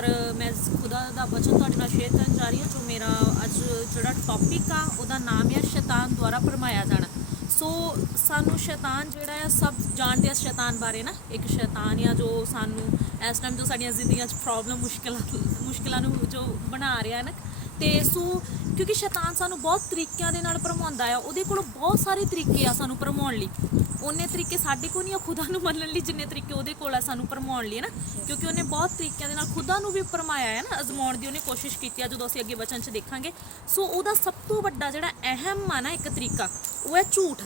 ਔਰ ਮੈਂ ਖੁਦਾ ਦਾ ਬਚਨ ਤੁਹਾਡੇ ਨਾਲ ਸ਼ੇਅਰ ਕਰਨ ਜਾ ਰਹੀ ਹਾਂ, ਜੋ ਮੇਰਾ ਅੱਜ ਜਿਹੜਾ ਟੌਪਿਕ ਆ, ਉਹਦਾ ਨਾਮ ਹੈ ਸ਼ੈਤਾਨ ਦੁਆਰਾ ਭਰਮਾਇਆ ਜਾਣਾ। ਸੋ ਸਾਨੂੰ ਸ਼ੈਤਾਨ ਜਿਹੜਾ ਆ, ਸਭ ਜਾਣਦੇ ਆ ਸ਼ੈਤਾਨ ਬਾਰੇ ਨਾ। ਇੱਕ ਸ਼ੈਤਾਨ ਆ ਜੋ ਸਾਨੂੰ ਇਸ ਟਾਈਮ ਜੋ ਸਾਡੀਆਂ ਜ਼ਿੰਦਗੀਆਂ 'ਚ ਪ੍ਰੋਬਲਮ ਮੁਸ਼ਕਲਾਂ ਮੁਸ਼ਕਲਾਂ ਨੂੰ ਜੋ ਬਣਾ ਰਿਹਾ ਹੈ ਨਾ। ਤੇ ਸੋ ਕਿਉਂਕਿ ਸ਼ੈਤਾਨ ਸਾਨੂੰ ਬਹੁਤ ਤਰੀਕਿਆਂ ਦੇ ਨਾਲ ਭਰਮਾਉਂਦਾ ਆ, ਉਹਦੇ ਕੋਲ ਬਹੁਤ ਸਾਰੇ ਤਰੀਕੇ ਆ ਸਾਨੂੰ ਭਰਮਾਉਣ ਲਈ। ਉਹਨੇ ਤਰੀਕੇ ਸਾਡੇ ਕੋਲ ਨਹੀਂ ਆ ਖੁਦਾ ਨੂੰ ਮੰਨਣ ਲਈ ਜਿੰਨੇ ਤਰੀਕੇ ਉਹਦੇ ਕੋਲ ਆ ਸਾਨੂੰ ਭਰਮਾਉਣ ਲਈ, ਹੈ ਨਾ? ਕਿਉਂਕਿ ਉਹਨੇ ਬਹੁਤ ਤਰੀਕਿਆਂ ਦੇ ਨਾਲ ਖੁਦਾ ਨੂੰ ਵੀ ਭਰਮਾਇਆ ਹੈ ਨਾ, ਅਜ਼ਮਾਉਣ ਦੀ ਉਹਨੇ ਕੋਸ਼ਿਸ਼ ਕੀਤੀ ਆ, ਜਦੋਂ ਅਸੀਂ ਅੱਗੇ ਵਚਨ 'ਚ ਦੇਖਾਂਗੇ। ਸੋ ਉਹਦਾ ਸਭ ਤੋਂ ਵੱਡਾ ਜਿਹੜਾ ਅਹਿਮ ਆ ਨਾ ਇੱਕ ਤਰੀਕਾ, ਉਹ ਹੈ ਝੂਠ।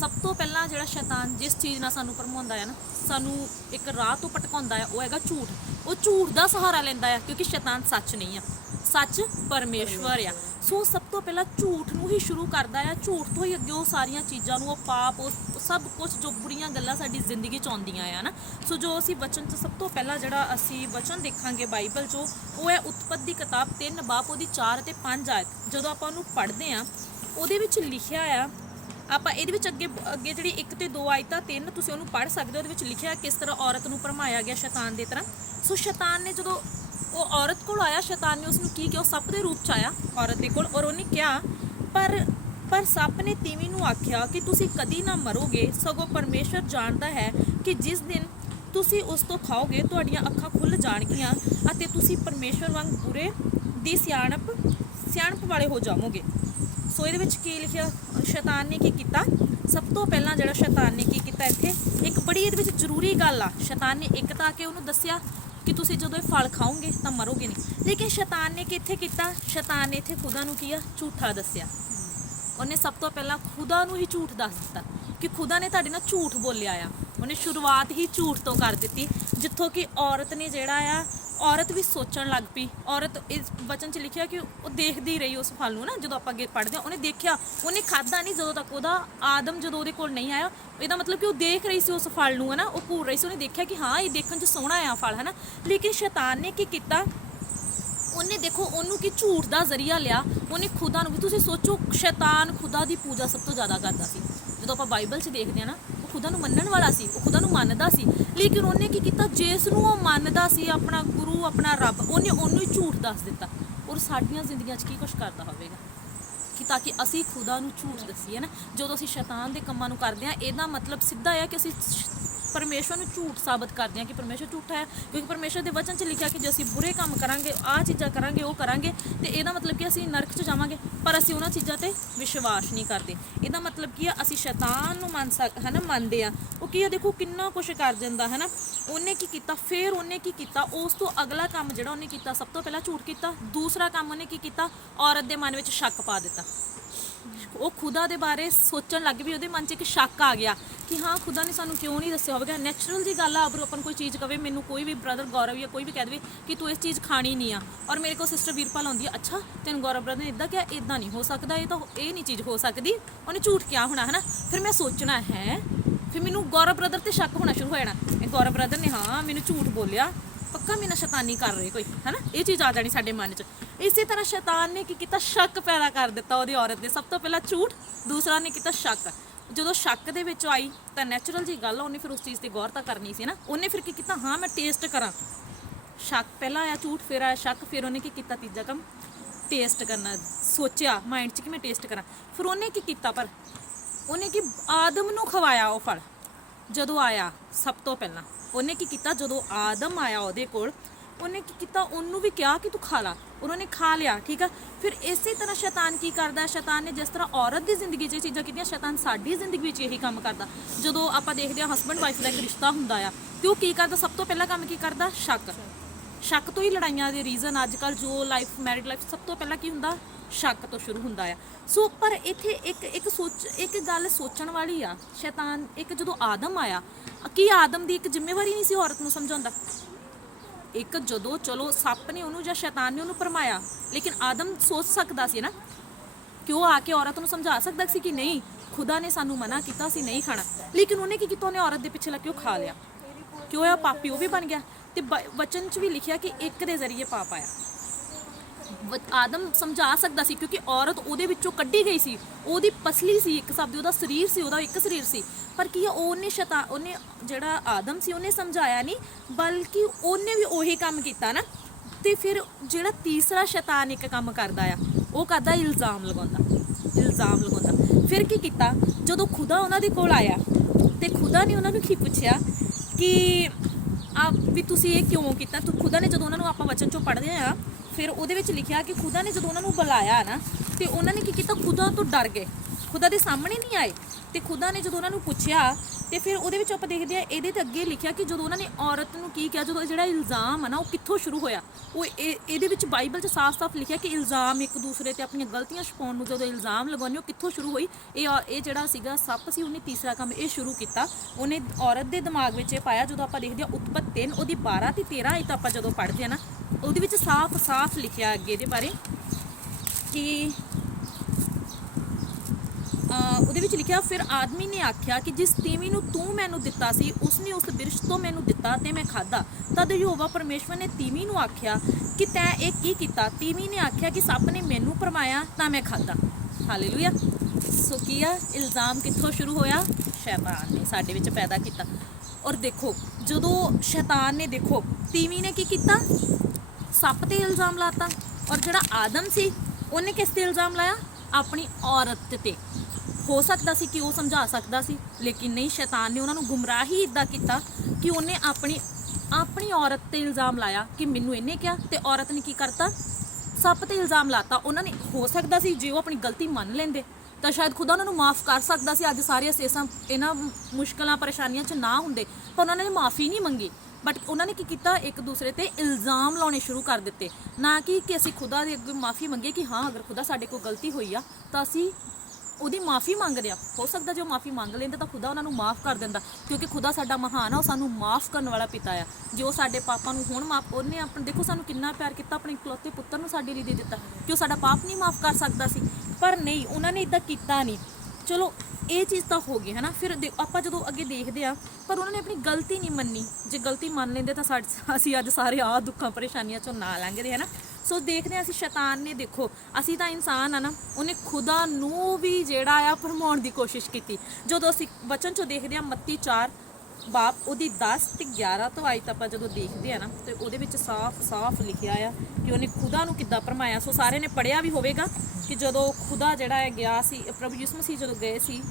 ਸਭ ਤੋਂ ਪਹਿਲਾਂ ਜਿਹੜਾ ਸ਼ੈਤਾਨ ਜਿਸ ਚੀਜ਼ ਨਾਲ ਸਾਨੂੰ ਭਰਮਾਉਂਦਾ ਹੈ ਨਾ, ਸਾਨੂੰ ਇੱਕ ਰਾਹ ਤੋਂ ਭਟਕਾਉਂਦਾ ਹੈ ਉਹ ਹੈਗਾ ਝੂਠ। ਉਹ ਝੂਠ ਦਾ ਸਹਾਰਾ ਲੈਂਦਾ ਹੈ ਕਿਉਂਕਿ ਸ਼ੈਤਾਨ ਸੱਚ ਨਹੀਂ ਆ। ਸੱਚ ਪਰਮੇਸ਼ਵਰ ਆ। ਸੋ ਸਭ ਤੋਂ ਪਹਿਲਾਂ ਝੂਠ ਨੂੰ ਹੀ ਸ਼ੁਰੂ ਕਰਦਾ ਆ। ਝੂਠ ਤੋਂ ਹੀ ਅੱਗੇ ਉਹ ਸਾਰੀਆਂ ਚੀਜ਼ਾਂ ਨੂੰ, ਉਹ ਪਾਪ, ਉਹ ਸਭ ਕੁਝ ਜੋ ਬੁਰੀਆਂ ਗੱਲਾਂ ਸਾਡੀ ਜ਼ਿੰਦਗੀ ਚ ਆਉਂਦੀਆਂ ਆ ਨਾ। ਸੋ ਜੋ ਅਸੀਂ ਵਚਨ ਚ ਸਭ ਤੋਂ ਪਹਿਲਾਂ ਜਿਹੜਾ ਅਸੀਂ ਵਚਨ ਦੇਖਾਂਗੇ ਬਾਈਬਲ ਚੋਂ, ਉਹ ਹੈ ਉਤਪਤ ਦੀ ਕਿਤਾਬ 3 ਬਾਪ ਉਹਦੀ 4 ਅਤੇ 5 ਆਇਤ। ਜਦੋਂ ਆਪਾਂ ਉਹਨੂੰ ਪੜ੍ਹਦੇ ਆ ਉਹਦੇ ਵਿੱਚ ਲਿਖਿਆ ਆ, ਆਪਾਂ ਇਹਦੇ ਵਿੱਚ ਅੱਗੇ ਅੱਗੇ ਜਿਹੜੀ ਇੱਕ ਤੇ ਦੋ ਆਇਤਾਂ, ਤਿੰਨ ਤੁਸੀਂ ਉਹਨੂੰ ਪੜ੍ਹ ਸਕਦੇ ਹੋ। ਉਹਦੇ ਵਿੱਚ ਲਿਖਿਆ ਕਿਸ ਤਰ੍ਹਾਂ ਔਰਤ ਨੂੰ ਭਰਮਾਇਆ ਗਿਆ ਸ਼ੈਤਾਨ ਦੇ ਤਰ੍ਹਾਂ। ਸੋ ਸ਼ੈਤਾਨ ਨੇ ਜਦੋਂ ਉਹ ਔਰਤ ਕੋਲ ਆਇਆ, ਸ਼ੈਤਾਨ ਨੇ ਉਸ ਨੂੰ ਕੀ ਕਿਹਾ? ਉਹ ਸੱਪ ਦੇ ਰੂਪ ਚ ਆਇਆ ਔਰਤ ਦੇ ਕੋਲ ਔਰ ਉਹਨੇ ਕਿਹਾ, ਪਰ ਪਰ ਸੱਪ ਨੇ ਤੀਵੀਂ ਨੂੰ ਆਖਿਆ ਕਿ ਤੁਸੀਂ ਕਦੀ ਨਾ ਮਰੋਗੇ, ਸਗੋਂ ਪਰਮੇਸ਼ਰ ਜਾਣਦਾ ਹੈ ਕਿ ਜਿਸ ਦਿਨ ਤੁਸੀਂ ਉਸ ਤੋਂ ਖਾਓਗੇ, ਤੁਹਾਡੀਆਂ ਅੱਖਾਂ ਖੁੱਲ ਜਾਣਗੀਆਂ ਅਤੇ ਤੁਸੀਂ ਪਰਮੇਸ਼ਰ ਵਾਂਗ ਪੂਰੇ ਦੀ ਸਿਆਣਪ ਸਿਆਣਪ ਵਾਲੇ ਹੋ ਜਾਵੋਗੇ। ਸੋ ਇਹਦੇ ਵਿੱਚ ਕੀ ਲਿਖਿਆ, ਸ਼ੈਤਾਨ ਨੇ ਕੀ ਕੀਤਾ? ਸਭ ਤੋਂ ਪਹਿਲਾਂ ਜਿਹੜਾ ਸ਼ੈਤਾਨ ਨੇ ਕੀ ਕੀਤਾ ਇੱਥੇ? ਇੱਕ ਬੜੀ ਇਹਦੇ ਵਿੱਚ ਜ਼ਰੂਰੀ ਗੱਲ ਆ। ਸ਼ੈਤਾਨ ਨੇ ਇੱਕ ਤਾਂ ਆ ਕੇ ਉਹਨੂੰ ਦੱਸਿਆ ਕਿ ਤੁਸੀਂ ਜਦੋਂ ਇਹ ਫਲ ਖਾਓਗੇ ਤਾਂ ਮਰੋਗੇ ਨਹੀਂ। ਲੇਕਿਨ ਸ਼ੈਤਾਨ ਨੇ ਕਿੱਥੇ ਕੀਤਾ? ਸ਼ੈਤਾਨ ਨੇ ਇੱਥੇ ਖੁਦਾ ਨੂੰ ਕੀਆ ਝੂਠਾ ਦੱਸਿਆ। ਉਹਨੇ ਸਭ ਤੋਂ ਪਹਿਲਾਂ ਖੁਦਾ ਨੂੰ ਹੀ ਝੂਠ ਦੱਸ ਦਿੱਤਾ ਕਿ ਖੁਦਾ ਨੇ ਤੁਹਾਡੇ ਨਾਲ ਝੂਠ ਬੋਲਿਆ ਆ। ਉਹਨੇ ਸ਼ੁਰੂਆਤ ਹੀ ਝੂਠ ਤੋਂ ਕਰ ਦਿੱਤੀ, ਜਿੱਥੋਂ ਕਿ ਔਰਤ ਨੇ ਜਿਹੜਾ ਆ ਔਰਤ ਵੀ ਸੋਚਣ ਲੱਗ ਪਈ। ਔਰਤ ਇਸ ਵਚਨ 'ਚ ਲਿਖਿਆ ਕਿ ਉਹ ਦੇਖਦੀ ਰਹੀ ਉਸ ਫਲ ਨੂੰ ਨਾ, ਜਦੋਂ ਆਪਾਂ ਅੱਗੇ ਪੜ੍ਹਦੇ ਹਾਂ, ਉਹਨੇ ਦੇਖਿਆ, ਉਹਨੇ ਖਾਦਾ ਨਹੀਂ ਜਦੋਂ ਤੱਕ ਉਹਦਾ ਆਦਮ ਜਦੋਂ ਉਹਦੇ ਕੋਲ ਨਹੀਂ ਆਇਆ। ਇਹਦਾ ਮਤਲਬ ਕਿ ਉਹ ਦੇਖ ਰਹੀ ਸੀ ਉਸ ਫਲ ਨੂੰ, ਹੈ ਨਾ? ਉਹ ਘੂਰ ਰਹੀ ਸੀ। ਉਹਨੇ ਦੇਖਿਆ ਕਿ ਹਾਂ, ਇਹ ਦੇਖਣ 'ਚ ਸੋਹਣਾ ਆ ਫਲ, ਹੈ ਨਾ? ਲੇਕਿਨ ਸ਼ੈਤਾਨ ਨੇ ਕੀ ਕੀਤਾ? ਉਹਨੇ ਦੇਖੋ, ਉਹਨੂੰ ਕੀ ਝੂਠ ਦਾ ਜ਼ਰੀਆ ਲਿਆ। ਉਹਨੇ ਖੁਦਾ ਨੂੰ ਵੀ, ਤੁਸੀਂ ਸੋਚੋ, ਸ਼ੈਤਾਨ ਖੁਦਾ ਦੀ ਪੂਜਾ ਸਭ ਤੋਂ ਜ਼ਿਆਦਾ ਕਰਦਾ ਸੀ। ਜਦੋਂ ਆਪਾਂ ਬਾਈਬਲ 'ਚ ਦੇਖਦੇ ਆ ਨਾ ਖੁਦਾ ਨੂੰ ਮੰਨਣ ਵਾਲਾ ਸੀ, ਉਹ ਖੁਦਾ ਨੂੰ ਮੰਨਦਾ ਸੀ। ਲੇਕਿਨ ਉਹਨੇ ਕੀ ਕੀਤਾ? ਜਿਸ ਨੂੰ ਉਹ ਮੰਨਦਾ ਸੀ, ਆਪਣਾ ਗੁਰੂ, ਆਪਣਾ ਰੱਬ, ਉਹਨੇ ਉਹਨੂੰ ਹੀ ਝੂਠ ਦੱਸ ਦਿੱਤਾ। ਔਰ ਸਾਡੀਆਂ ਜ਼ਿੰਦਗੀਆਂ 'ਚ ਕੀ ਕੁਝ ਕਰਦਾ ਹੋਵੇਗਾ? ਕਿ ਤਾਂ ਕਿ ਅਸੀਂ ਖੁਦਾ ਨੂੰ ਝੂਠ ਦਸੀਏ ਨਾ। ਜਦੋਂ ਅਸੀਂ ਸ਼ੈਤਾਨ ਦੇ ਕੰਮਾਂ ਨੂੰ ਕਰਦੇ ਆ ਇਹਦਾ ਮਤਲਬ ਸਿੱਧਾ ਹੈ ਕਿ ਅਸੀਂ ਪਰਮੇਸ਼ਵਰ ਨੂੰ ਝੂਠ ਸਾਬਤ ਕਰਦੇ ਆ ਕਿ ਪਰਮੇਸ਼ਵਰ ਝੂਠਾ ਹੈ, ਕਿਉਂਕਿ ਪਰਮੇਸ਼ਵਰ ਦੇ ਵਚਨ 'ਚ ਲਿਖਿਆ ਕਿ ਜੇ ਅਸੀਂ ਬੁਰੇ ਕੰਮ ਕਰਾਂਗੇ, ਆਹ ਚੀਜ਼ਾਂ ਕਰਾਂਗੇ, ਉਹ ਕਰਾਂਗੇ, ਤੇ ਇਹਦਾ ਮਤਲਬ ਕਿ ਅਸੀਂ ਨਰਕ 'ਚ ਜਾਵਾਂਗੇ, ਪਰ ਅਸੀਂ ਉਹਨਾਂ ਚੀਜ਼ਾਂ ਤੇ ਵਿਸ਼ਵਾਸ ਨਹੀਂ ਕਰਦੇ। ਇਹਦਾ ਮਤਲਬ ਕੀ ਆ, ਅਸੀਂ ਸ਼ੈਤਾਨ ਨੂੰ ਮੰਨ ਸਕ, ਹਨਾ, ਮੰਨਦੇ ਆ ਉਹ ਕੀ ਆ, ਦੇਖੋ ਕਿੰਨਾ ਕੁਝ ਕਰ ਜਾਂਦਾ ਹੈ ਨਾ ਉਹਨੇ ਕੀ ਕੀਤਾ, ਫਿਰ ਉਹਨੇ ਕੀ ਕੀਤਾ, ਉਸ ਤੋਂ ਅਗਲਾ ਕੰਮ ਜਿਹੜਾ ਉਹਨੇ ਕੀਤਾ, ਸਭ ਤੋਂ ਪਹਿਲਾਂ ਝੂਠ ਕੀਤਾ, ਦੂਸਰਾ ਕੰਮ ਉਹਨੇ ਕੀ ਕੀਤਾ, ਔਰਤ ਦੇ ਮਨ ਵਿੱਚ ਸ਼ੱਕ ਪਾ ਦਿੱਤਾ। ਉਹ ਖੁਦਾ ਦੇ ਬਾਰੇ ਸੋਚਣ ਲੱਗ ਪਈ ਉਹਦੇ ਮਨ 'ਚ ਇੱਕ ਸ਼ੱਕ ਆ ਗਿਆ ਕਿ ਹਾਂ, ਖੁਦਾ ਨੇ ਸਾਨੂੰ ਕਿਉਂ ਨਹੀਂ ਦੱਸਿਆ ਹੋਵੇਗਾ। ਨੈਚੁਰਲ ਜੀ ਗੱਲ ਆ, ਅਗਰ ਆਪਾਂ ਕੋਈ ਚੀਜ਼ ਕਵੇ, ਮੈਨੂੰ ਕੋਈ ਵੀ ਬ੍ਰਦਰ ਗੌਰਵ ਜਾਂ ਕੋਈ ਵੀ ਕਹਿ ਦੇਵੇ ਕਿ ਤੂੰ ਇਸ ਚੀਜ਼ ਖਾਣੀ ਨਹੀਂ ਆ, ਔਰ ਮੇਰੇ ਕੋਲ ਸਿਸਟਰ ਵੀਰਪਾਲ ਆਉਂਦੀ ਆ, ਅੱਛਾ, ਤੈਨੂੰ ਗੌਰਵ ਬ੍ਰਦਰ ਨੇ ਇਦਾਂ ਕਿਹਾ ਇਦਾਂ ਨਹੀਂ ਹੋ ਸਕਦਾ, ਇਹ ਤਾਂ ਇਹ ਨਹੀਂ ਚੀਜ਼ ਹੋ ਸਕਦੀ, ਉਹਨੇ ਝੂਠ ਕਿਹਾ ਹੋਣਾ, ਹਨਾ? ਫਿਰ ਮੈਂ ਸੋਚਣਾ ਹੈ, ਫਿਰ ਮੈਨੂੰ ਗੌਰਵ ਬ੍ਰਦਰ ਤੇ ਸ਼ੱਕ ਹੋਣਾ ਸ਼ੁਰੂ ਹੋ ਜਾਣਾ। ਇਹ ਗੌਰਵ ਬ੍ਰਦਰ ਨੇ, ਹਾਂ, ਮੈਨੂੰ ਝੂਠ ਬੋਲਿਆ, ਪੱਕਾ ਮੇਰਾ ਨਾਲ ਸ਼ੈਤਾਨੀ ਕਰ ਰਹੇ ਕੋਈ, ਹਨਾ? ਇਹ ਚੀਜ਼ ਆ ਜਾਣੀ ਸਾਡੇ ਮਨ 'ਚ। ਇਸੇ ਤਰ੍ਹਾਂ ਸ਼ੈਤਾਨ ਨੇ ਕੀ ਕੀਤਾ? ਸ਼ੱਕ ਪੈਦਾ ਕਰ ਦਿੱਤਾ ਉਹਦੀ ਔਰਤ ਦੇ। ਸਭ ਤੋਂ ਪਹਿਲਾਂ ਝੂਠ, ਦੂਸਰਾ ਨੇ ਕੀਤਾ ਸ਼ੱਕ। ਜਦੋਂ ਸ਼ੱਕ ਦੇ ਵਿੱਚ ਆਈ, ਤਾਂ ਨੈਚੁਰਲ ਜੀ ਗੱਲ ਆ, ਉਹਨੇ ਫਿਰ ਉਸ ਚੀਜ਼ ਤੇ ਗੌਰ ਤਾਂ ਕਰਨੀ ਸੀ ਨਾ। ਉਹਨੇ ਫਿਰ ਕੀ ਕੀਤਾ? ਹਾਂ, ਮੈਂ ਟੇਸਟ ਕਰਾਂ। ਸ਼ੱਕ ਪਹਿਲਾਂ ਆਇਆ, ਝੂਠ ਫਿਰ ਆਇਆ, ਸ਼ੱਕ ਫਿਰ ਉਹਨੇ ਕੀ ਕੀਤਾ ਤੀਜਾ ਕੰਮ? ਟੇਸਟ ਕਰਨਾ। ਸੋਚਿਆ ਮਾਈਂਡ 'ਚ ਕਿ ਮੈਂ ਟੇਸਟ ਕਰਾਂ। ਫਿਰ ਉਹਨੇ ਕੀ ਕੀਤਾ ਪਰ? ਉਹਨੇ ਕੀ ਆਦਮ ਨੂੰ ਖਵਾਇਆ ਉਹ ਫਲ? ਜਦੋਂ ਆਇਆ, ਸਭ ਤੋਂ ਪਹਿਲਾਂ। ਉਹਨੇ ਕੀ ਕੀਤਾ? ਜਦੋਂ ਆਦਮ ਆਇਆ ਉਹਦੇ ਕੋਲ, ਉਹਨੇ ਕੀ ਕੀਤਾ? ਉਹਨੂੰ ਵੀ ਕਿਹਾ ਕਿ ਤੂੰ ਖਾ ਲਾ। ਉਹਨਾਂ ਨੇ ਖਾ ਲਿਆ ਠੀਕ ਆ ਫਿਰ ਇਸੇ ਤਰ੍ਹਾਂ ਸ਼ੈਤਾਨ ਕੀ ਕਰਦਾ ਸ਼ੈਤਾਨ ਨੇ ਜਿਸ ਤਰ੍ਹਾਂ ਔਰਤ ਦੀ ਜ਼ਿੰਦਗੀ 'ਚ ਇਹ ਚੀਜ਼ਾਂ ਕੀਤੀਆਂ ਸ਼ੈਤਾਨ ਸਾਡੀ ਜ਼ਿੰਦਗੀ ਵਿੱਚ ਇਹੀ ਕੰਮ ਕਰਦਾ ਜਦੋਂ ਆਪਾਂ ਦੇਖਦੇ ਹਾਂ ਹਸਬੰਡ ਵਾਈਫ ਦਾ ਇੱਕ ਰਿਸ਼ਤਾ ਹੁੰਦਾ ਆ ਤੇ ਉਹ ਕੀ ਕਰਦਾ ਸਭ ਤੋਂ ਪਹਿਲਾਂ ਕੰਮ ਕੀ ਕਰਦਾ ਸ਼ੱਕ ਸ਼ੱਕ ਤੋਂ ਹੀ ਲੜਾਈਆਂ ਦੇ ਰੀਜ਼ਨ ਅੱਜ ਕੱਲ ਜੋ ਲਾਈਫ ਮੈਰਿਡ ਲਾਈਫ ਸਭ ਤੋਂ ਪਹਿਲਾਂ ਕੀ ਹੁੰਦਾ ਸ਼ੱਕ ਤੋਂ ਸ਼ੁਰੂ ਹੁੰਦਾ ਆ ਸੋ ਪਰ ਇੱਥੇ ਇੱਕ ਇੱਕ ਸੋਚ ਇੱਕ ਗੱਲ ਸੋਚਣ ਵਾਲੀ ਆ ਸ਼ੈਤਾਨ ਇੱਕ ਜਦੋਂ ਆਦਮ ਆਇਆ ਕੀ ਆਦਮ ਦੀ ਇੱਕ ਜ਼ਿੰਮੇਵਾਰੀ ਨਹੀਂ ਸੀ ਔਰਤ ਨੂੰ ਸਮਝਾਉਂਦਾ ਇੱਕ ਜਦੋਂ ਚਲੋ ਸੱਪ ਨੇ ਉਹਨੂੰ ਜਾਂ ਸ਼ੈਤਾਨ ਨੇ ਉਹਨੂੰ ਪਰਮਾਇਆ ਲੇਕਿਨ ਆਦਮ ਸੋਚ ਸਕਦਾ ਸੀ ਨਾ ਕਿਉਂ ਆ ਕੇ ਔਰਤ ਨੂੰ ਸਮਝਾ ਸਕਦਾ ਸੀ ਕਿ ਨਹੀਂ, ਖੁਦਾ ਨੇ ਸਾਨੂੰ ਮਨਾ ਕੀਤਾ ਸੀ ਨਹੀਂ ਖਾਣਾ। ਲੇਕਿਨ ਉਹਨੇ ਕੀ ਕੀਤਾ? ਉਹਨੇ ਔਰਤ ਦੇ ਪਿੱਛੇ ਲੱਗ ਕੇ ਉਹ ਖਾ ਲਿਆ। ਕਿਉਂ ਉਹ ਆ? ਪਾਪੀ ਉਹ ਵੀ ਬਣ ਗਿਆ। ਤੇ ਬ- ਵਚਨ 'ਚ ਵੀ ਲਿਖਿਆ ਕਿ ਇੱਕ ਦੇ ਜ਼ਰੀਏ ਪਾਪ ਆਇਆ। ਆਦਮ ਸਮਝਾ ਸਕਦਾ ਸੀ ਕਿਉਂਕਿ ਔਰਤ ਉਹਦੇ ਵਿੱਚੋਂ ਕੱਢੀ ਗਈ ਸੀ। ਉਹਦੀ ਪਸਲੀ ਸੀ ਇੱਕ ਸ਼ਬਦ ਉਹਦਾ ਸਰੀਰ ਸੀ ਉਹਦਾ ਇੱਕ ਸਰੀਰ ਸੀ। ਪਰ ਕੀ ਆ, ਉਹਨੇ ਸ਼ੈਤਾਨ ਉਹਨੇ ਜਿਹੜਾ ਆਦਮ ਸੀ ਉਹਨੇ ਸਮਝਾਇਆ ਨਹੀਂ ਬਲਕਿ ਉਹਨੇ ਵੀ ਉਹੀ ਕੰਮ ਕੀਤਾ ਨਾ। ਤੇ ਫਿਰ ਜਿਹੜਾ ਤੀਸਰਾ ਸ਼ੈਤਾਨ ਇੱਕ ਕੰਮ ਕਰਦਾ ਆ ਉਹ ਕਰਦਾ ਇਲਜ਼ਾਮ ਲਗਾਉਂਦਾ ਇਲਜ਼ਾਮ ਲਗਾਉਂਦਾ। ਫਿਰ ਕੀ ਕੀਤਾ? ਜਦੋਂ ਖੁਦਾ ਉਹਨਾਂ ਦੇ ਕੋਲ ਆਇਆ ਤੇ ਖੁਦਾ ਨੇ ਉਹਨਾਂ ਨੂੰ ਕੀ ਪੁੱਛਿਆ ਕਿ ਆ ਵੀ ਤੁਸੀਂ ਇਹ ਕਿਉਂ ਕੀਤਾ? ਤੂੰ ਖੁਦਾ ਨੇ ਜਦੋਂ ਉਹਨਾਂ ਨੂੰ ਆਪਾਂ ਵਚਨ ਚੋਂ ਪੜ੍ਹਦੇ ਆ ਫਿਰ ਉਹਦੇ ਵਿੱਚ ਲਿਖਿਆ ਕਿ ਖੁਦਾ ਨੇ ਜਦੋਂ ਉਹਨਾਂ ਨੂੰ ਬੁਲਾਇਆ ਨਾ, ਤੇ ਉਹਨਾਂ ਨੇ ਕੀ ਕੀਤਾ? ਖੁਦਾ ਤੋਂ ਡਰ ਗਏ। ਖੁਦਾ ਦੇ ਸਾਹਮਣੇ ਨਹੀਂ ਆਏ। ਤੇ ਖੁਦਾ ਨੇ ਜਦੋਂ ਉਹਨਾਂ ਨੂੰ ਪੁੱਛਿਆ, ਤੇ ਫਿਰ ਉਹਦੇ ਵਿੱਚ ਆਪਾਂ ਦੇਖਦੇ ਆ ਇਹਦੇ ਤੇ ਅੱਗੇ ਲਿਖਿਆ ਕਿ ਜਦੋਂ ਉਹਨਾਂ ਨੇ ਔਰਤ ਨੂੰ ਕੀ ਕਿਹਾ, ਜਦੋਂ ਜਿਹੜਾ ਇਲਜ਼ਾਮ ਆ ਨਾ, ਉਹ ਕਿੱਥੋਂ ਸ਼ੁਰੂ ਹੋਇਆ? ਉਹ ਇਹ- ਇਹਦੇ ਵਿੱਚ ਬਾਈਬਲ 'ਚ ਸਾਫ਼-ਸਾਫ਼ ਲਿਖਿਆ ਕਿ ਇਲਜ਼ਾਮ ਇੱਕ ਦੂਸਰੇ ਤੇ ਆਪਣੀਆਂ ਗਲਤੀਆਂ ਛਪਾਉਣ ਨੂੰ ਜਦੋਂ ਇਲਜ਼ਾਮ ਲਗਾਉਂਦੇ ਉਹ ਕਿੱਥੋਂ ਸ਼ੁਰੂ ਹੋਈ? ਇਹ ਇਹ ਜਿਹੜਾ ਸੀਗਾ ਸੱਪ ਸੀ, ਉਹਨੇ ਤੀਸਰਾ ਕੰਮ ਇਹ ਸ਼ੁਰੂ ਕੀਤਾ। ਉਹਨੇ ਔਰਤ ਦੇ ਦਿਮਾਗ ਵਿੱਚ ਇਹ ਪਾਇਆ, ਜਦੋਂ ਆਪਾਂ ਦੇਖਦੇ ਆ ਉਤਪਤ 3 ਉਹਦੀ 12 ਤੇ 13 ਤਾਂ ਆਪਾਂ ਜਦੋਂ ਪੜ੍ਹਦੇ ਆ ਨਾ ਉਹਦੇ ਵਿੱਚ ਸਾਫ਼-ਸਾਫ਼ ਲਿਖਿਆ ਅੱਗੇ ਇਹਦੇ ਬਾਰੇ ਕਿ ਉਹਦੇ ਵਿੱਚ ਲਿਖਿਆ, ਫਿਰ ਆਦਮੀ ਨੇ ਆਖਿਆ ਕਿ ਜਿਸ ਤੀਵੀਂ ਨੂੰ ਤੂੰ ਮੈਨੂੰ ਦਿੱਤਾ ਸੀ, ਉਸਨੇ ਉਸ ਬਿਰਸ਼ ਤੋਂ ਮੈਨੂੰ ਦਿੱਤਾ ਤੇ ਮੈਂ ਖਾਦਾ ਤਦ ਯਹੋਵਾ ਪਰਮੇਸ਼ਵਰ ਨੇ ਤੀਵੀਂ ਨੂੰ ਆਖਿਆ ਕਿ ਤੈਂ ਇਹ ਕੀ ਕੀਤਾ? ਤੀਵੀ ਨੇ ਆਖਿਆ ਕਿ ਸੱਪ ਨੇ ਮੈਨੂੰ ਪਰਮਾਇਆ ਤਾਂ ਮੈਂ ਖਾਦਾ ਹਾਲੇਲੂਇਆ ਸੋ ਕੀ ਆ? ਇਲਜ਼ਾਮ ਕਿੱਥੋਂ ਸ਼ੁਰੂ ਹੋਇਆ? ਸ਼ੈਤਾਨ ਨੇ ਸਾਡੇ ਵਿੱਚ ਪੈਦਾ ਕੀਤਾ। ਔਰ ਦੇਖੋ, ਜਦੋਂ ਸ਼ੈਤਾਨ ਨੇ ਦੇਖੋ, ਤੀਵੀ ਨੇ ਕੀ ਕੀਤਾ? ਸੱਪ ਤੇ ਇਲਜ਼ਾਮ ਲਾਤਾ। ਔਰ ਜਿਹੜਾ ਆਦਮ ਸੀ, ਉਹਨੇ ਕਿਸ ਤੇ ਇਲਜ਼ਾਮ ਲਾਇਆ? ਆਪਣੀ ਔਰਤ ਤੇ। ਹੋ ਸਕਦਾ ਸੀ ਕਿ ਉਹ ਸਮਝਾ ਸਕਦਾ ਸੀ, ਲੇਕਿਨ ਨਹੀਂ, ਸ਼ੈਤਾਨ ਨੇ ਉਹਨਾਂ ਨੂੰ ਗੁੰਮਰਾਹੀ ਇਦਾਂ ਕੀਤਾ ਕਿ ਉਹਨੇ ਆਪਣੀ ਆਪਣੀ ਔਰਤ ਤੇ ਇਲਜ਼ਾਮ ਲਾਇਆ ਕਿ ਮੈਨੂੰ ਇਹਨੇ ਕਿਹਾ ਤੇ ਔਰਤ ਨੇ ਕੀ ਕਰਤਾ? ਸੱਪ ਤੇ ਇਲਜ਼ਾਮ ਲਾਤਾ। ਉਹਨਾਂ ਨੇ, ਹੋ ਸਕਦਾ ਸੀ ਜੇ ਉਹ ਆਪਣੀ ਗਲਤੀ ਮੰਨ ਲੈਂਦੇ ਤਾਂ ਸ਼ਾਇਦ ਖੁਦਾ ਉਹਨਾਂ ਨੂੰ ਮਾਫ ਕਰ ਸਕਦਾ ਸੀ, ਅੱਜ ਸਾਰੀਆਂ ਸੇਸਾਂ, ਇਹਨਾਂ ਮੁਸ਼ਕਲਾਂ, ਪਰੇਸ਼ਾਨੀਆਂ 'ਚ ਨਾ ਹੁੰਦੇ, ਪਰ ਉਹਨਾਂ ਨੇ ਮਾਫੀ ਨਹੀਂ ਮੰਗੀ। ਬਟ ਉਹਨਾਂ ਨੇ ਕੀ ਕੀਤਾ? ਇੱਕ ਦੂਸਰੇ ਤੇ ਇਲਜ਼ਾਮ ਲਾਉਣੇ ਸ਼ੁਰੂ ਕਰ ਦਿੱਤੇ। ਨਾ ਕਿ ਕਿ ਅਸੀਂ ਖੁਦਾ ਦੇ ਅੱਗੇ ਮਾਫੀ ਮੰਗੀਏ ਕਿ ਹਾਂ, ਅਗਰ ਖੁਦਾ ਸਾਡੇ ਕੋਲ ਗਲਤੀ ਹੋਈ ਆ, ਤਾਂ ਅਸੀਂ ਉਹਦੀ ਮਾਫੀ ਮੰਗਦੇ ਆ। ਹੋ ਸਕਦਾ ਜੇ ਉਹ ਮਾਫੀ ਮੰਗ ਲੈਂਦੇ ਤਾਂ ਖੁਦਾ ਉਹਨਾਂ ਨੂੰ ਮਾਫ ਕਰ ਦਿੰਦਾ, ਕਿਉਂਕਿ ਖੁਦਾ ਸਾਡਾ ਮਹਾਨ ਆ, ਉਹ ਸਾਨੂੰ ਮਾਫ ਕਰਨ ਵਾਲਾ ਪਿਤਾ ਆ। ਜੇ ਉਹ ਸਾਡੇ ਪਾਪਾਂ ਨੂੰ ਹੁਣ ਮਾਫ, ਉਹਨੇ ਆਪਣੇ, ਦੇਖੋ ਸਾਨੂੰ ਕਿੰਨਾ ਪਿਆਰ ਕੀਤਾ, ਆਪਣੇ ਇਕਲੌਤੇ ਪੁੱਤਰ ਨੂੰ ਸਾਡੇ ਲਈ ਦੇ ਦਿੱਤਾ, ਕਿ ਉਹ ਸਾਡਾ ਪਾਪ ਨਹੀਂ ਮਾਫ ਕਰ ਸਕਦਾ ਸੀ। ਪਰ ਨਹੀਂ, ਉਹਨਾਂ ਨੇ ਇਦਾਂ ਕੀਤਾ ਨਹੀਂ। ਚਲੋ, ਇਹ ਚੀਜ਼ ਤਾਂ ਹੋ ਗਈ ਹੈ ਨਾ ਫਿਰ ਦੇ- ਆਪਾਂ ਜਦੋਂ ਅੱਗੇ ਦੇਖਦੇ ਆ ਪਰ ਉਹਨਾਂ ਨੇ ਆਪਣੀ ਗਲਤੀ ਨਹੀਂ ਮੰਨੀ। ਜੇ ਗਲਤੀ ਮੰਨ ਲੈਂਦੇ ਤਾਂ ਸਾਡੇ ਅਸੀਂ ਅੱਜ ਸਾਰੇ ਆ ਦੁੱਖਾਂ, ਪਰੇਸ਼ਾਨੀਆਂ ਚੋਂ ਨਾ ਲੰਘਦੇ ਹੈ ਨਾ ਸੋ ਦੇਖਦੇ ਆ ਅਸੀਂ ਸ਼ੈਤਾਨ ਨੇ, ਦੇਖੋ, ਅਸੀਂ ਤਾਂ ਇਨਸਾਨ ਆ ਨਾ, ਉਹਨੇ ਖੁਦਾ ਨੂੰ ਵੀ ਜਿਹੜਾ ਆ ਭਰਮਾਉਣ ਦੀ ਕੋਸ਼ਿਸ਼ ਕੀਤੀ। ਜਦੋਂ ਅਸੀਂ ਵਚਨ ਚੋਂ ਦੇਖਦੇ ਆ ਮੱਤੀ 4 ਬਾਪ ਉਹਦੀ 10 ਤੇ 11 ਤੋਂ ਆਇਤ ਆਪਾਂ ਜਦੋਂ ਦੇਖਦੇ ਆ ਨਾ, ਤੇ ਉਹਦੇ ਵਿੱਚ ਸਾਫ਼-ਸਾਫ਼ ਲਿਖਿਆ ਆ ਕਿ ਉਹਨੇ ਖੁਦਾ ਨੂੰ ਕਿੱਦਾਂ ਭਰਮਾਇਆ। ਸੋ ਸਾਰੇ ਨੇ ਪੜਿਆ ਵੀ ਹੋਵੇਗਾ ਕਿ ਜਦੋਂ ਖੁਦਾ ਜਿਹੜਾ ਹੈ ਗਿਆ ਸੀ, ਪ੍ਰਭੂ ਯਿਸੂ ਮਸੀਹ ਜਦੋਂ ਗਏ ਸੀ,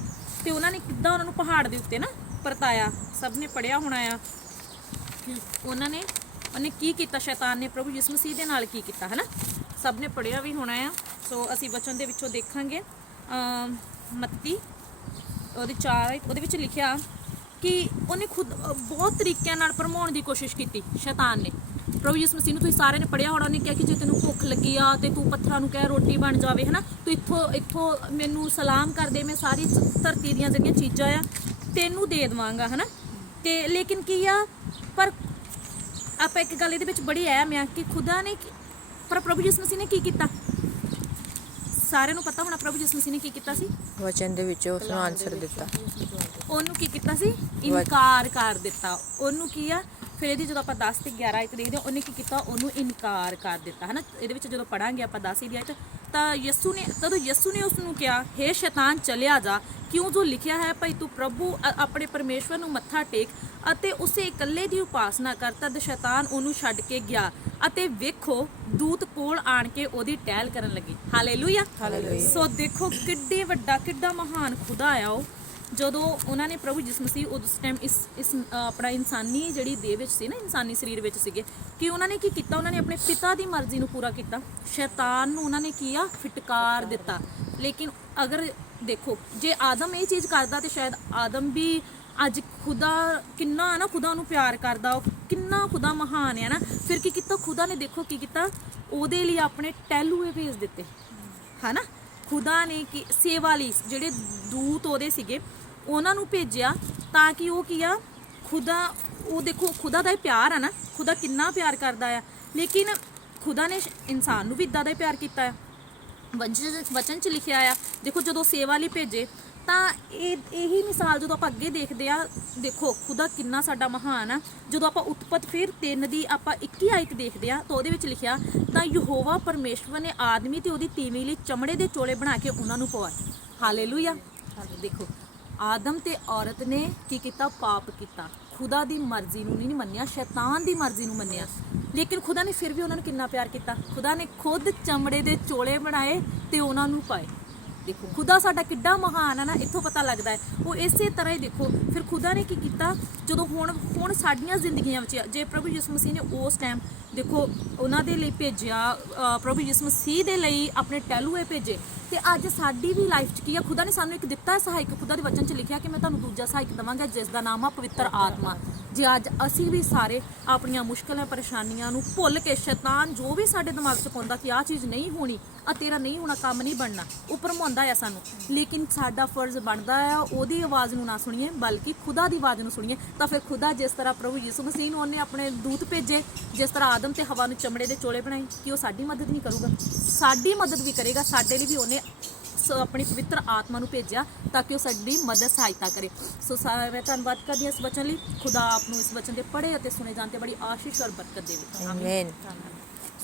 ਤੇ ਉਹਨਾਂ ਨੇ ਕਿੱਦਾਂ ਉਹਨਾਂ ਨੂੰ ਪਹਾੜ ਦੇ ਉੱਤੇ ਨਾ ਪਰਤਾਇਆ। ਸਭ ਨੇ ਪੜਿਆ ਹੋਣਾ ਆ ਕਿ ਉਹਨਾਂ ਨੇ, ਉਹਨੇ ਕੀ ਕੀਤਾ? ਸ਼ੈਤਾਨ ਨੇ ਪ੍ਰਭੂ ਯਿਸੂ ਮਸੀਹ ਦੇ ਨਾਲ ਕੀ ਕੀਤਾ ਹੈ ਨਾ ਸਭ ਨੇ ਪੜਿਆ ਵੀ ਹੋਣਾ ਆ। ਸੋ ਅਸੀਂ ਵਚਨ ਦੇ ਵਿੱਚੋਂ ਦੇਖਾਂਗੇ ਮੱਤੀ, ਉਹਦੇ ਚਾਰ, ਉਹਦੇ ਵਿੱਚ ਲਿਖਿਆ ਕਿ ਉਹਨੇ ਖੁਦ ਬਹੁਤ ਤਰੀਕਿਆਂ ਨਾਲ ਭਰਮਾਉਣ ਦੀ ਕੋਸ਼ਿਸ਼ ਕੀਤੀ, ਸ਼ੈਤਾਨ ਨੇ। ਪ੍ਰਭੂ ਯਿਸੂ ਮਸੀਹ ਨੂੰ ਤੁਸੀਂ ਸਾਰਿਆਂ ਨੇ ਪੜਿਆ ਹੋਣਾ, ਉਹਨੇ ਕਿਹਾ ਕਿ ਜੇ ਤੈਨੂੰ ਭੁੱਖ ਲੱਗੀ ਆ ਤੇ ਤੂੰ ਪੱਥਰਾਂ ਨੂੰ ਕਹਿ ਰੋਟੀ ਬਣ ਜਾਵੇ, ਹਨਾ? ਤੂੰ ਇੱਥੋਂ ਇੱਥੋਂ ਮੈਨੂੰ ਸਲਾਮ ਕਰ ਦੇ, ਮੈਂ ਸਾਰੀ ਧਰਤੀ ਦੀਆਂ ਜਿਹੜੀਆਂ ਚੀਜ਼ਾਂ ਆ, ਤੈਨੂੰ ਦੇ ਦੇਵਾਂਗਾ, ਹਨਾ? ਤੇ ਲੇਕਿਨ ਕੀ ਆ, ਪਰ ਆਪਾਂ ਇੱਕ ਗੱਲ ਇਹਦੇ ਵਿੱਚ ਬੜੀ ਅਹਿਮ ਆ ਕਿ ਖੁਦਾ ਨੇ ਕੀ- ਪਰ ਪ੍ਰਭੂ ਯਿਸੂ ਮਸੀਹ ਨੇ ਕੀ ਕੀਤਾ? ਸਾਰਿਆਂ ਨੂੰ ਪਤਾ ਹੋਣਾ ਪ੍ਰਭੂ ਯਿਸੂ ਮਸੀਹ ਨੇ ਕੀ ਕੀਤਾ ਸੀ? ਵਚਨ ਦੇ ਵਿੱਚ ਉਸ ਨੂੰ ਆਨਸਰ ਦਿੱਤਾ। ਉਹਨੂੰ ਕੀ ਕੀਤਾ ਸੀ? ਇਨਕਾਰ ਕਰ ਦਿੱਤਾ। ਉਹਨੂੰ ਕੀ ਆ? ਫਿਰ ਇਹਦੀ ਜਦੋਂ ਆਪਾਂ 10 ਤੇ 11 ਆਇਤ ਦੇਖਦੇ ਹਾਂ ਉਹਨੇ ਕੀ ਕੀਤਾ? ਉਹਨੂੰ ਇਨਕਾਰ ਕਰ ਦਿੱਤਾ ਹਨਾ? ਇਹਦੇ ਵਿੱਚ ਜਦੋਂ ਪੜਾਂਗੇ ਆਪਾਂ 10 ਦੀ ਆਇਤ ਤਾਂ ਯਿਸੂ ਨੇ ਤਦੋਂ ਯਿਸੂ ਨੇ ਉਸ ਨੂੰ ਕਿਹਾ ਹੇ ਸ਼ੈਤਾਨ ਚਲਿਆ ਜਾ। ਕਿਉਂ ਜੋ ਲਿਖਿਆ ਹੈ ਭਈ ਤੂੰ ਪ੍ਰਭੂ ਆਪਣੇ ਪਰਮੇਸ਼ਵਰ ਨੂੰ ਮੱਥਾ ਟੇਕ ਅਤੇ ਉਸੇ ਇਕੱਲੇ ਦੀ ਉਪਾਸਨਾ ਕਰ ਤਦ ਸ਼ੈਤਾਨ ਉਹਨੂੰ ਛੱਡ ਕੇ ਗਿਆ। ਅਤੇ ਵੇਖੋ ਦੂਤ ਕੋਲ ਆਣ ਕੇ ਉਹਦੀ ਟਹਿਲ ਕਰਨ ਲੱਗੀ। Hallelujah hallelujah. ਸੋ ਦੇਖੋ ਕਿੱਡੇ ਵੱਡਾ ਕਿੱਡਾ ਮਹਾਨ ਖੁਦਾ ਆ ਉਹ। ਜਦੋਂ ਉਹਨਾਂ ਨੇ ਪ੍ਰਭੂ ਯਿਸੂ ਮਸੀਹ ਉਸ ਟਾਈਮ ਇਸ ਇਸ ਆਪਣਾ ਇਨਸਾਨੀ ਜਿਹੜੀ ਦੇਹ ਵਿੱਚ ਸੀ ਨਾ ਇਨਸਾਨੀ ਸਰੀਰ ਵਿੱਚ ਸੀਗੇ ਕਿ ਉਹਨਾਂ ਨੇ ਕੀ ਕੀਤਾ? ਉਹਨਾਂ ਨੇ ਆਪਣੇ ਪਿਤਾ ਦੀ ਮਰਜ਼ੀ ਨੂੰ ਪੂਰਾ ਕੀਤਾ। ਸ਼ੈਤਾਨ ਨੂੰ ਉਹਨਾਂ ਨੇ ਕੀ ਆ? ਫਿਟਕਾਰ ਦਿੱਤਾ। ਲੇਕਿਨ ਅਗਰ ਦੇਖੋ ਜੇ ਆਦਮ ਇਹ ਚੀਜ਼ ਕਰਦਾ ਤੇ ਸ਼ਾਇਦ ਆਦਮ ਵੀ ਅੱਜ ਖੁਦਾ ਕਿੰਨਾ ਨਾ ਖੁਦਾ ਨੂੰ ਪਿਆਰ ਕਰਦਾ, ਉਹ ਕਿੰਨਾ ਖੁਦਾ ਮਹਾਨ ਹੈ ਨਾ। ਫਿਰ ਕੀ ਕੀਤਾ? ਖੁਦਾ ਨੇ ਦੇਖੋ ਕੀ ਕੀਤਾ? ਉਹਦੇ ਲਈ ਆਪਣੇ ਟੈਲੂਏ ਭੇਜ ਦਿੱਤੇ। ਹਨਾ? ਖੁਦਾ ਨੇ ਕਿ, ਸੇਵਾ ਲਈ ਜਿਹੜੇ ਦੂਤ ਉਹਦੇ ਸੀਗੇ, ਉਹਨਾਂ ਨੂੰ ਭੇਜਿਆ ਤਾਂ ਕਿ ਉਹ ਕੀ ਆ, ਖੁਦਾ, ਉਹ ਦੇਖੋ ਖੁਦਾ ਦਾ ਹੀ ਪਿਆਰ ਆ ਨਾ, ਖੁਦਾ ਕਿੰਨਾ ਪਿਆਰ ਕਰਦਾ ਆ। ਲੇਕਿਨ ਖੁਦਾ ਨੇ ਇਨਸਾਨ ਨੂੰ ਵੀ ਇਦਾਂ ਦਾ ਹੀ ਪਿਆਰ ਕੀਤਾ ਆ। ਵਚਨ ਵਚਨ ਚ ਲਿਖਿਆ ਆ, ਦੇਖੋ ਜਦੋਂ ਸੇਵਾ ਲਈ ਭੇਜੇ ਤਾਂ ਇਹ ਇਹੀ ਮਿਸਾਲ ਜਦੋਂ ਆਪਾਂ ਅੱਗੇ ਦੇਖਦੇ ਆ ਦੇਖੋ ਖੁਦਾ ਕਿੰਨਾ ਸਾਡਾ ਮਹਾਨ ਆ। ਜਦੋਂ ਆਪਾਂ ਉਤਪਤ ਫਿਰ 3 ਦੀ ਆਪਾਂ 21 ਆਇਤ ਦੇਖਦੇ ਆ ਤਾਂ ਉਹਦੇ ਵਿੱਚ ਲਿਖਿਆ ਤਾਂ ਯਹੋਵਾ ਪਰਮੇਸ਼ਵਰ ਨੇ ਆਦਮੀ ਤੇ ਉਹਦੀ ਤੀਵੀਂ ਲਈ ਚਮੜੇ ਦੇ ਚੋਲੇ ਬਣਾ ਕੇ ਉਹਨਾਂ ਨੂੰ ਪਵਾਏ। ਹਾਲੇਲੂਇਆ ਦੇਖੋ ਆਦਮ ਤੇ ਔਰਤ ਨੇ ਕੀ ਕੀਤਾ? ਪਾਪ ਕੀਤਾ। ਖੁਦਾ ਦੀ ਮਰਜ਼ੀ ਨੂੰ ਨਹੀਂ ਮੰਨਿਆ ਸ਼ੈਤਾਨ ਦੀ ਮਰਜ਼ੀ ਨੂੰ ਮੰਨਿਆ। ਲੇਕਿਨ ਖੁਦਾ ਨੇ ਫਿਰ ਵੀ ਉਹਨਾਂ ਨੂੰ ਕਿੰਨਾ ਪਿਆਰ ਕੀਤਾ? ਖੁਦਾ ਨੇ ਖੁਦ ਚਮੜੇ ਦੇ ਚੋਲੇ ਬਣਾਏ ਤੇ ਉਹਨਾਂ ਨੂੰ ਪਾਏ। ਦੇਖੋ, ਖੁਦਾ ਸਾਡਾ ਕਿੱਡਾ ਮਹਾਨ ਹੈ ਨਾ, ਇੱਥੋਂ ਪਤਾ ਲੱਗਦਾ ਹੈ। ਉਹ ਇਸੇ ਤਰ੍ਹਾਂ ਹੀ ਦੇਖੋ, ਫਿਰ ਖੁਦਾ ਨੇ ਕੀ ਕੀਤਾ? ਜਦੋਂ ਹੁਣ ਹੁਣ ਸਾਡੀਆਂ ਜ਼ਿੰਦਗੀਆਂ ਵਿੱਚ ਜੇ ਪ੍ਰਭੂ ਯਿਸੂ ਮਸੀਹ ਨੇ ਉਸ ਟਾਈਮ ਦੇਖੋ, ਉਹਨਾਂ ਦੇ ਲਈ ਭੇਜਿਆ ਪ੍ਰਭੂ ਯਿਸੂ ਮਸੀਹ ਦੇ ਲਈ ਆਪਣੇ ਟੈਲੂਏ ਭੇਜੇ, ਤੇ ਅੱਜ ਸਾਡੀ ਵੀ ਲਾਈਫ 'ਚ ਕੀ ਆ? ਖੁਦਾ ਨੇ ਸਾਨੂੰ ਇੱਕ ਦਿੱਤਾ ਸਹਾਇਕ, ਖੁਦਾ ਦੇ ਵਚਨ 'ਚ ਲਿਖਿਆ ਕਿ ਮੈਂ ਤੁਹਾਨੂੰ ਦੂਜਾ ਸਹਾਇਕ ਦਵਾਂਗਾ, ਜਿਸ ਦਾ ਨਾਮ ਆ ਪਵਿੱਤਰ ਆਤਮਾ। ਜੇ ਅੱਜ ਅਸੀਂ ਵੀ ਸਾਰੇ ਆਪਣੀਆਂ ਮੁਸ਼ਕਲਾਂ, ਪਰੇਸ਼ਾਨੀਆਂ ਨੂੰ ਭੁੱਲ ਕੇ ਸ਼ੈਤਾਨ ਜੋ ਵੀ ਸਾਡੇ ਦਿਮਾਗ 'ਚ ਪਾਉਂਦਾ ਕਿ ਆਹ ਚੀਜ਼ ਨਹੀਂ ਹੋਣੀ ਆ ਤੇਰਾ ਨਹੀਂ ਹੋਣਾ, ਕੰਮ ਨਹੀਂ ਬਣਨਾ, ਉਹ ਭਰਮਾਉਂਦਾ ਆ ਸਾਨੂੰ। ਲੇਕਿਨ ਸਾਡਾ ਫਰਜ਼ ਬਣਦਾ ਆ ਉਹਦੀ ਆਵਾਜ਼ ਨੂੰ ਨਾ ਸੁਣੀਏ, ਬਲਕਿ ਖੁਦਾ ਦੀ ਆਵਾਜ਼ ਨੂੰ ਸੁਣੀਏ। ਤਾਂ ਫਿਰ ਖੁਦਾ ਜਿਸ ਤਰ੍ਹਾਂ ਪ੍ਰਭੂ ਯਿਸੂ ਮਸੀਹ ਨੂੰ ਉਹਨੇ ਆਪਣੇ ਦੂਤ ਭੇਜੇ, ਜਿਸ ਤਰ੍ਹਾਂ ਆਦਮ ਤੇ ਹਵਾ ਨੂੰ ਚਮੜੇ ਦੇ ਚੋਲੇ ਬਣਾਏ, ਕਿ ਉਹ ਸਾਡੀ ਮਦਦ ਨਹੀਂ ਕਰੂਗਾ। ਸਾਡੀ ਮਦਦ ਵੀ ਕਰੇਗਾ, ਸਾਡੇ ਲਈ ਵੀ ਉਹਨੇ ਆਪਣੀ ਪਵਿੱਤਰ ਆਤਮਾ ਨੂੰ ਭੇਜਿਆ ਤਾਂ ਕਿ ਉਹ ਸਾਡੀ ਮਦਦ ਸਹਾਇਤਾ ਕਰੇ। ਸੋ ਸਾ- ਮੈਂ ਧੰਨਵਾਦ ਕਰਦੀ ਹਾਂ ਇਸ ਵਚਨ ਲਈ। ਖੁਦਾ ਆਪ ਨੂੰ ਇਸ ਵਚਨ ਦੇ ਪੜ੍ਹੇ ਅਤੇ ਸੁਣੇ ਜਾਣ ਤੇ ਬੜੀ ਆਸ਼ੀਸ਼ ਔਰ ਬਰਕਤ ਦੇਵੇ। ਆਮੀਨ ਧੰਨਵਾਦ।